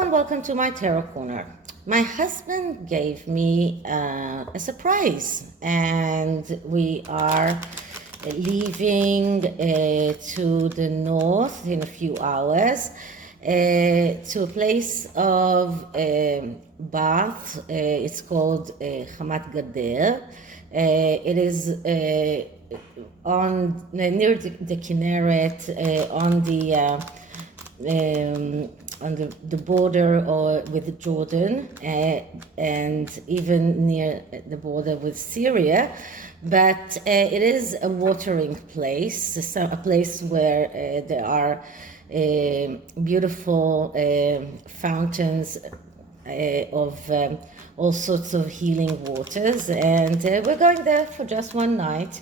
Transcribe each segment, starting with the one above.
Hello and welcome to my tarot corner. My husband gave me a surprise, and we are leaving to the north in a few hours to a place of bath. It's called GETTR. It is on near the Kinneret, on the border or with Jordan, and even near the border with Syria. But it is a watering place, a place where there are beautiful fountains of all sorts of healing waters, and we're going there for just one night.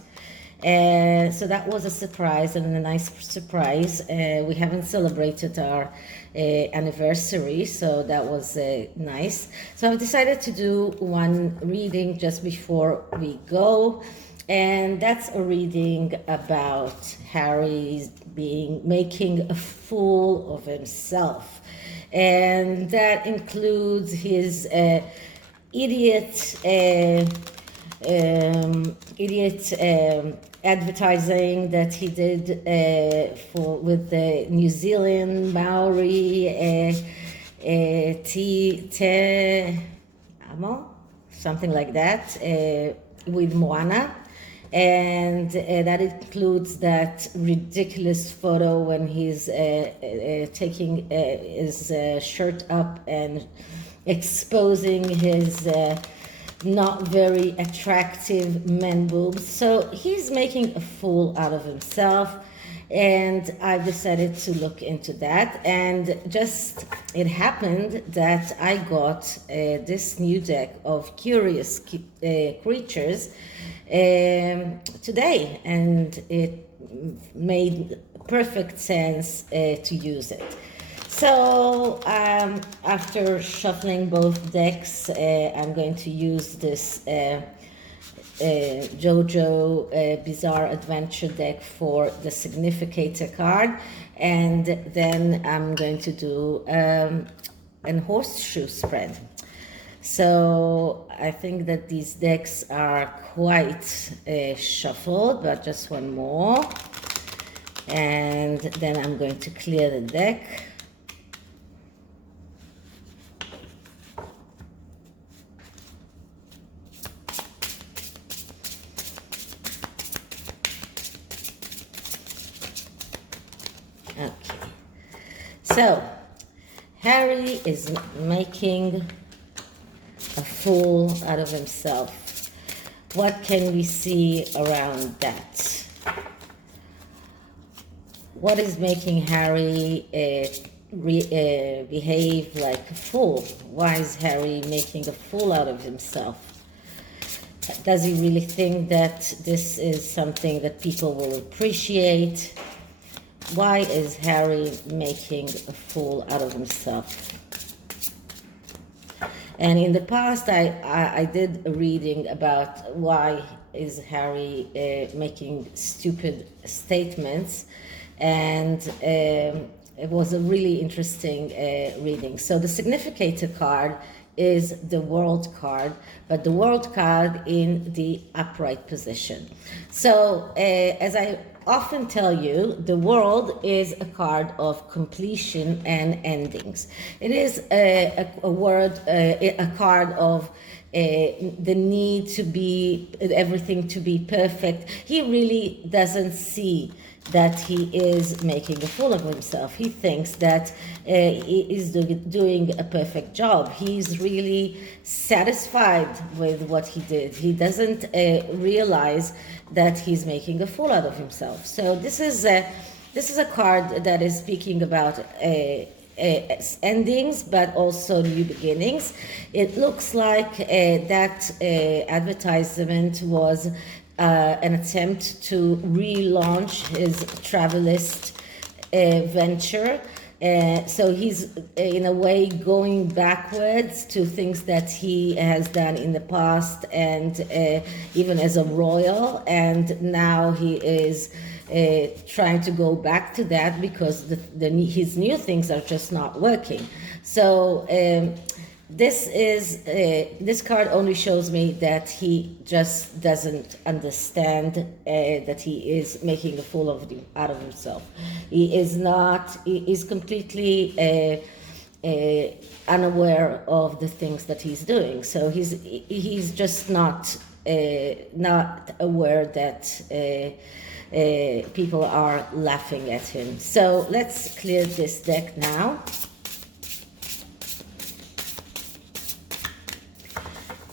So that was a surprise, and a nice surprise. We haven't celebrated our anniversary, so that was nice. So I've decided to do one reading just before we go, and that's a reading about Harry making a fool of himself, and that includes his idiot advertising that he did with the New Zealand Maori something like that, with Moana. And that includes that ridiculous photo when he's taking his shirt up and exposing his not very attractive man boobs. So he's making a fool out of himself, and I've decided to look into that. And just it happened that I got this new deck of curious creatures today, and it made perfect sense to use it. So after shuffling both decks, I'm going to use this JOJO Bizarre Adventure deck for the Significator card, and then I'm going to do a horseshoe spread. So I think that these decks are quite shuffled, but just one more, and then I'm going to clear the deck. Okay, so Harry is making a fool out of himself. What can we see around that? What is making Harry behave like a fool? Why is Harry making a fool out of himself? Does he really think that this is something that people will appreciate? Why is Harry making a fool out of himself? And in the past, I did a reading about why is Harry making stupid statements, and it was a really interesting reading. So the Significator card is the World card, but the World card in the upright position. So as I often tell you, the World is a card of completion and endings. It is a card of the need to be, everything to be perfect. He really doesn't see that he is making a fool of himself. He thinks that he is doing a perfect job. He's really satisfied with what he did. He doesn't realize that he's making a fool out of himself. So this is a card that is speaking about endings, but also new beginnings. It looks like that advertisement was an attempt to relaunch his travelist venture. So he's in a way going backwards to things that he has done in the past, and even as a royal, and now he is trying to go back to that because his new things are just not working. So this card only shows me that he just doesn't understand that he is making a fool out of himself. He is completely unaware of the things that he's doing. So he's just not aware that people are laughing at him. So let's clear this deck now.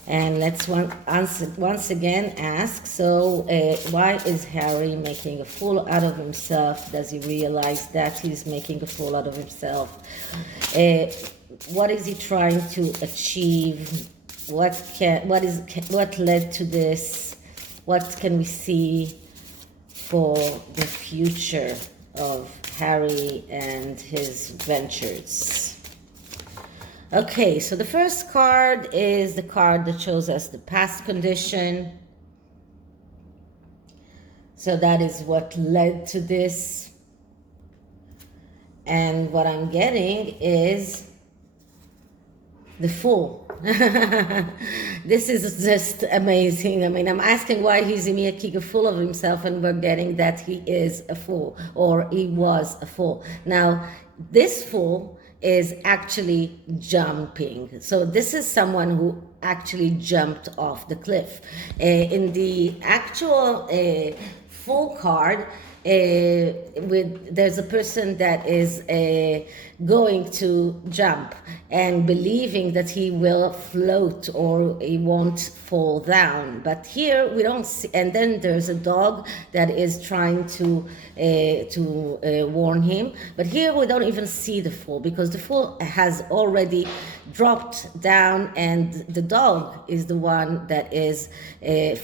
And let's once again ask, so why is Harry making a fool out of himself? Does he realize that he's making a fool out of himself? What is he trying to achieve? What led to this? What can we see for the future of Harry and his ventures? Okay, so the first card is the card that shows us the past condition. So that is what led to this. And what I'm getting is the Fool. This is just amazing. I mean, I'm asking why he's making a fool of himself, and we're getting that he is a fool, or he was a fool. Now, this fool is actually jumping. So this is someone who actually jumped off the cliff. In the actual Fool card, there's a person that is going to jump and believing that he will float or he won't fall down. But here we don't see, and then there's a dog that is trying to warn him. But here we don't even see the Fool, because the Fool has already dropped down and the dog is the one that is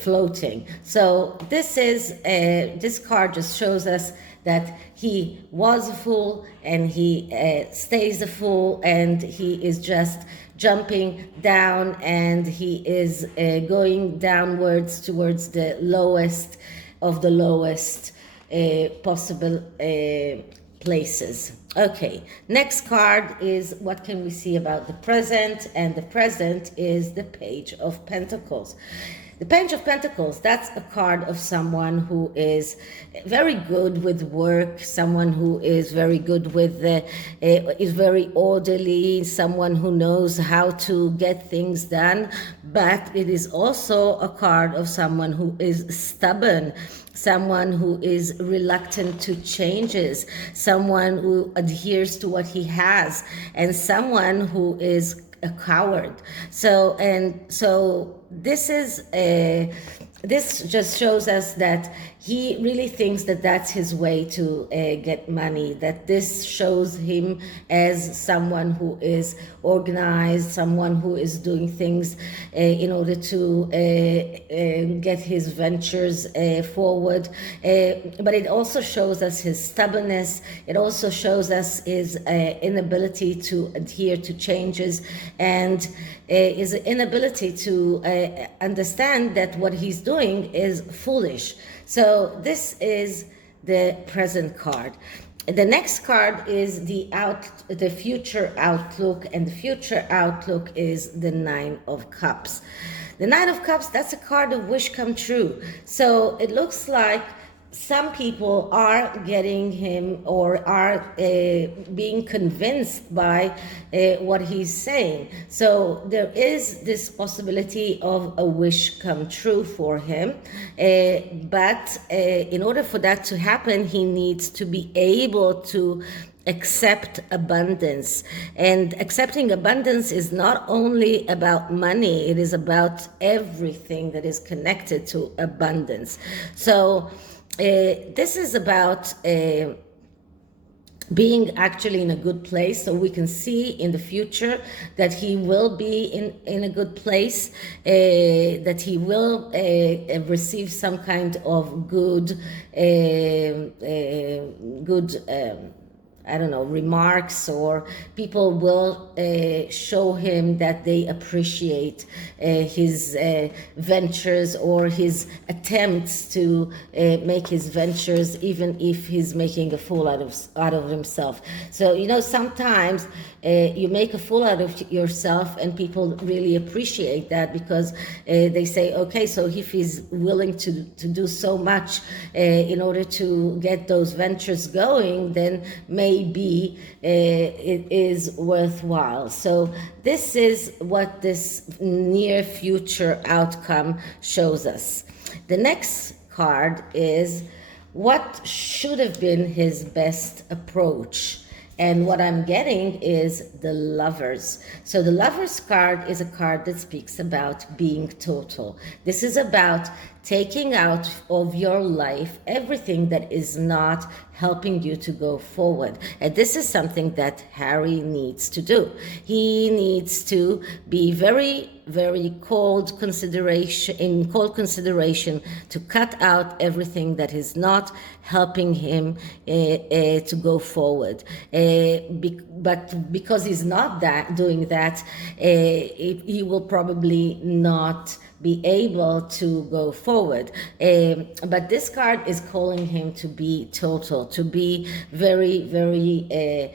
floating. So this card just shows us that he was a fool and he stays a fool, and he is just jumping down, and he is going downwards towards the lowest of the lowest possible places. Okay, next card is what can we see about the present, and the present is the Page of Pentacles. The Page of Pentacles, that's a card of someone who is very good with work, someone who is very good with, is very orderly, someone who knows how to get things done. But it is also a card of someone who is stubborn, someone who is reluctant to changes, someone who adheres to what he has, and someone who is a coward. So this just shows us that he really thinks that that's his way to get money, that this shows him as someone who is organized, someone who is doing things in order to get his ventures forward. But it also shows us his stubbornness. It also shows us his inability to adhere to changes, and his inability to understand that what he's doing is foolish. So this is the present card. The next card is the future outlook, and the future outlook is the Nine of Cups. The Nine of Cups, that's a card of wish come true. So it looks like some people are getting him, or are being convinced by what he's saying. So there is this possibility of a wish come true for him. But in order for that to happen, he needs to be able to accept abundance. And accepting abundance is not only about money, it is about everything that is connected to abundance. So this is about being actually in a good place. So we can see in the future that he will be in a good place, that he will receive some kind of good I don't know, remarks, or people will show him that they appreciate his ventures, or his attempts to make his ventures, even if he's making a fool out of himself. So, you know, sometimes you make a fool out of yourself, and people really appreciate that, because they say, okay, so if he's willing to do so much in order to get those ventures going, then maybe it is worthwhile. So this is what this near future outcome shows us. The next card is what should have been his best approach. And what I'm getting is the Lovers. So the Lovers card is a card that speaks about being total. This is about taking out of your life everything that is not helping you to go forward. And this is something that Harry needs to do. He needs to be very, very cold consideration to cut out everything that is not helping him to go forward. But because he's not doing that, he will probably not be able to go forward. But this card is calling him to be total, to be very, very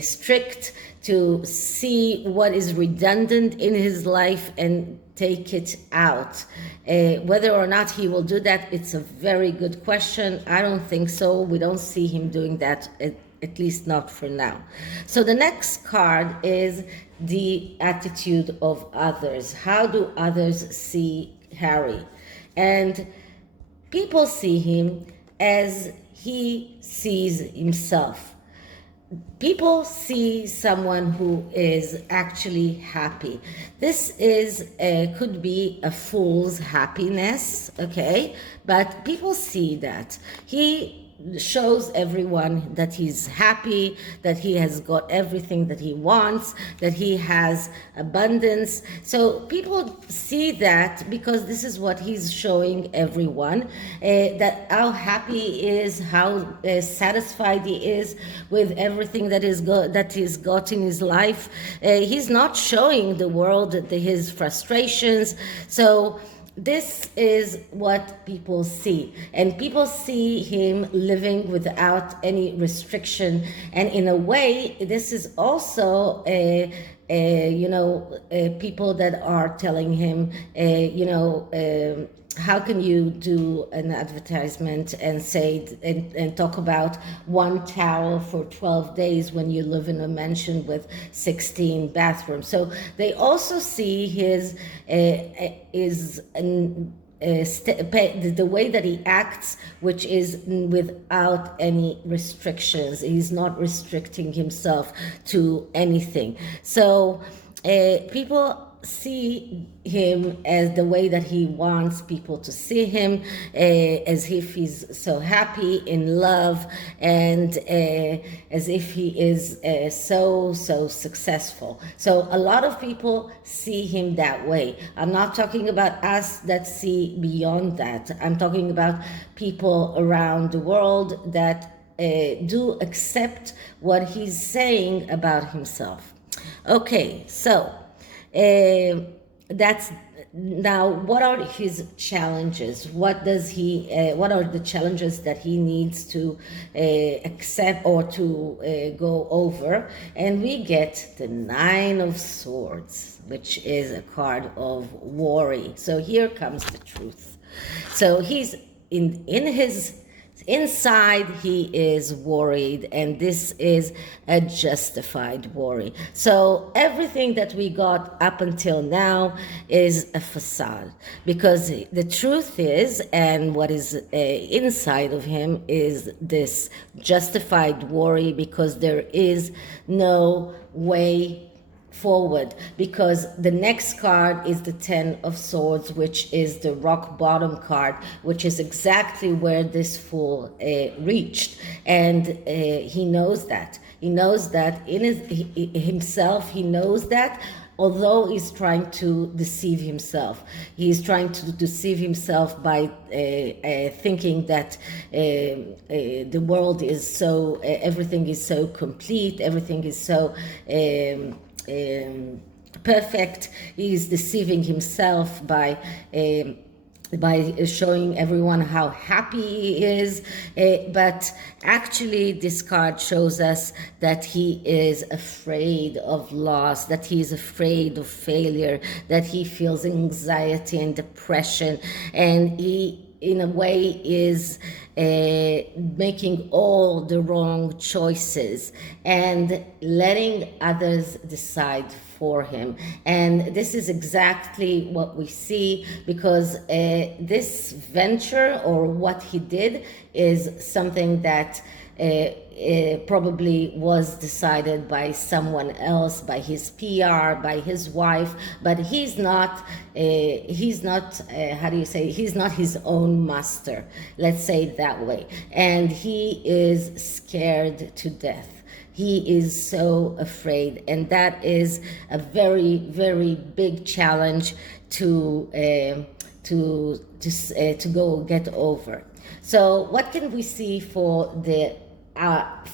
strict, to see what is redundant in his life and take it out. Whether or not he will do that, it's a very good question. I don't think so. We don't see him doing that, at least not for now. So the next card is the attitude of others. How do others see Harry? And people see him as he sees himself. People see someone who is actually happy. This is could be a fool's happiness, okay? But people see that he shows everyone that he's happy, that he has got everything that he wants, that he has abundance. So people see that because this is what he's showing everyone, that how happy he is, how satisfied he is with everything that he's got in his life. He's not showing the world his frustrations. So this is what people see, and people see him living without any restriction. And in a way, this is also people that are telling him, how can you do an advertisement and say and talk about one towel for 12 days when you live in a mansion with 16 bathrooms? So they also see the way that he acts, which is without any restrictions. He's not restricting himself to anything. So people see him as the way that he wants people to see him, as if he's so happy, in love, and as if he is so successful. So a lot of people see him that way. I'm not talking about us that see beyond that. I'm talking about people around the world that do accept what he's saying about himself. Okay, so that's now. What are his challenges? What are the challenges that he needs to accept or to go over? And we get the Nine of Swords, which is a card of worry. So here comes the truth. So he's in his inside, he is worried, and this is a justified worry. So everything that we got up until now is a facade, because the truth is, and what is inside of him is this justified worry, because there is no way forward, because the next card is the Ten of Swords, which is the rock bottom card, which is exactly where this fool reached. And he knows that. He knows that in himself, he knows that, although he's trying to deceive himself. He's trying to deceive himself by thinking that the world is so, everything is so complete, everything is so perfect. He's deceiving himself by by showing everyone how happy he is, but actually this card shows us that he is afraid of loss, that he is afraid of failure, that he feels anxiety and depression, and he in a way is making all the wrong choices and letting others decide for him. And this is exactly what we see, because this venture, or what he did, is something that probably was decided by someone else, by his PR, by his wife, but he's not how do you say, he's not his own master, let's say it that way. And he is scared to death. He is so afraid, and that is a very, very big challenge to go get over. So what can we see for the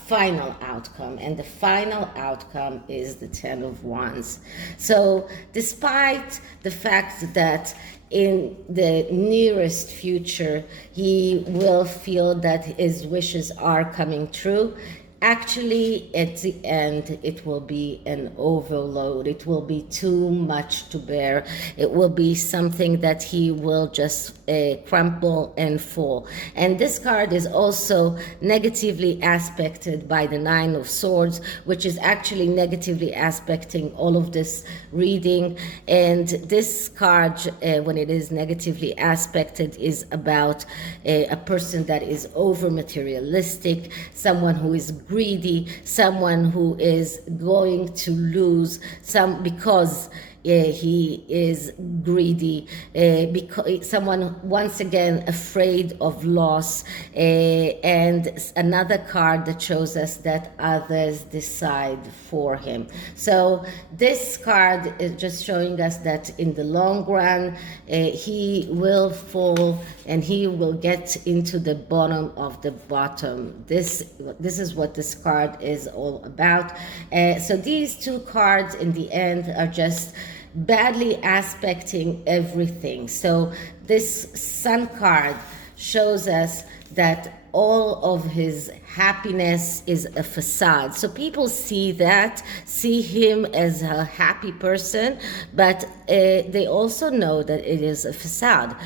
final outcome? And the final outcome is the Ten of Wands. So despite the fact that in the nearest future he will feel that his wishes are coming true, actually at the end it will be an overload. It will be too much to bear. It will be something that he will just crumple and fall. And this card is also negatively aspected by the Nine of Swords, which is actually negatively aspecting all of this reading. And this card, when it is negatively aspected, is about a person that is over materialistic, someone who is greedy, someone who is going to lose some because he is greedy, because someone once again afraid of loss, and another card that shows us that others decide for him. So this card is just showing us that in the long run he will fall and he will get into the bottom of the bottom. This is what this card is all about. So these two cards in the end are just badly aspecting everything. So this Sun card shows us that all of his happiness is a facade. So people see him as a happy person, but they also know that it is a facade,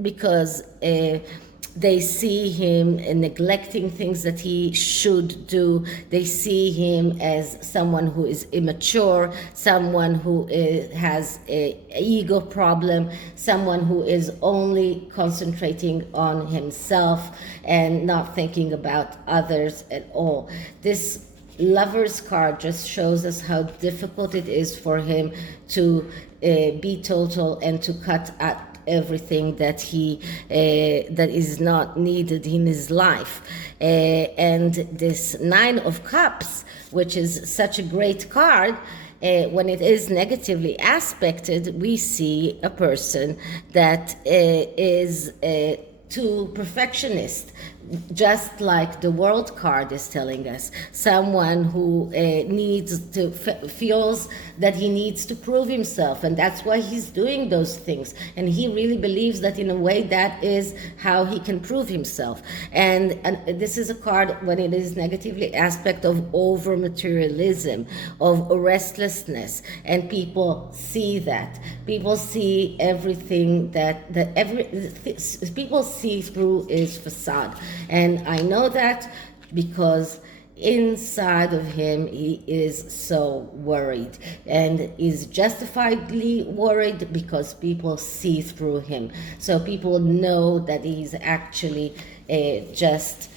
because they see him neglecting things that he should do. They see him as someone who is immature, someone who has an ego problem, someone who is only concentrating on himself and not thinking about others at all. This Lover's card just shows us how difficult it is for him to be total and to cut out everything that that is not needed in his life. And this Nine of Cups, which is such a great card, when it is negatively aspected, we see a person that is too perfectionist, just like the World card is telling us. Someone who feels that he needs to prove himself, and that's why he's doing those things. And he really believes that in a way that is how he can prove himself. And this is a card, when it is negatively aspect, of over materialism, of restlessness, and people see that. People see everything people see through his facade. And I know that because inside of him he is so worried, and is justifiably worried because people see through him. So people know that he's actually just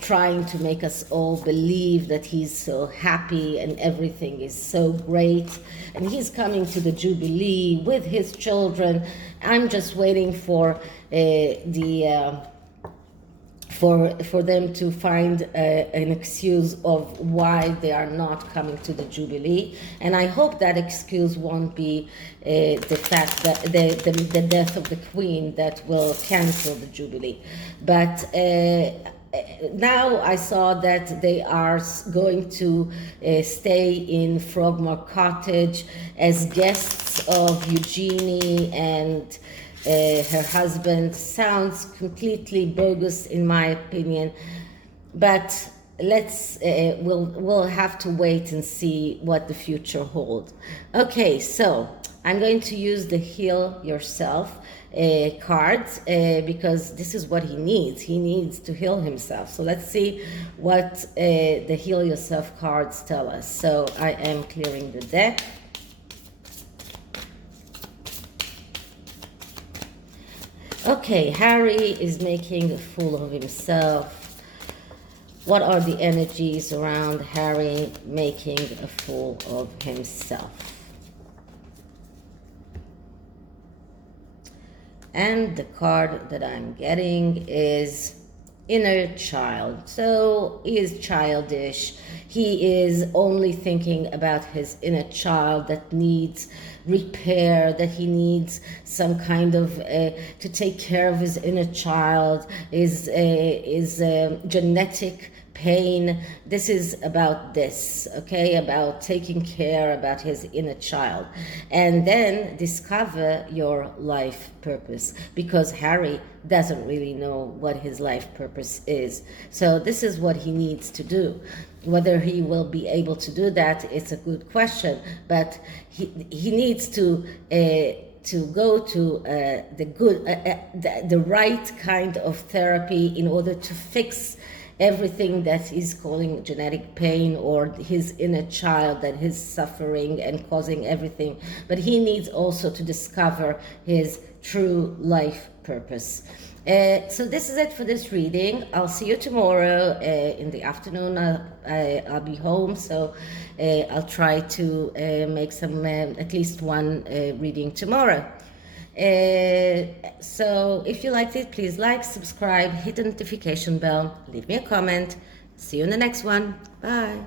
trying to make us all believe that he's so happy and everything is so great, and he's coming to the Jubilee with his children. I'm just waiting for for them to find an excuse of why they are not coming to the Jubilee, and I hope that excuse won't be the fact that the death of the Queen that will cancel the Jubilee. But now I saw that they are going to stay in Frogmore Cottage as guests of Eugenie and her husband. Sounds completely bogus in my opinion, but we'll have to wait and see what the future holds. Okay, so I'm going to use the Heal Yourself cards because this is what he needs. He needs to heal himself. So let's see what the Heal Yourself cards tell us. So I am clearing the deck. Okay, Harry is making a fool of himself. What are the energies around Harry making a fool of himself? And the card that I'm getting is Inner Child. So he is childish. He is only thinking about his inner child that needs repair, that he needs some kind of to take care of his inner child, his genetic pain. This is about this, okay, about taking care about his inner child. And then discover your life purpose, because Harry doesn't really know what his life purpose is. So this is what he needs to do. Whether he will be able to do that, it's a good question, but he needs to go to the right kind of therapy in order to fix everything that he's calling genetic pain or his inner child that is suffering and causing everything. But he needs also to discover his true life purpose. So this is it for this reading. I'll see you tomorrow in the afternoon. I'll be home, so I'll try to make some at least one reading tomorrow. So if you liked it, please like, subscribe, hit the notification bell, leave me a comment. See you in the next one. Bye.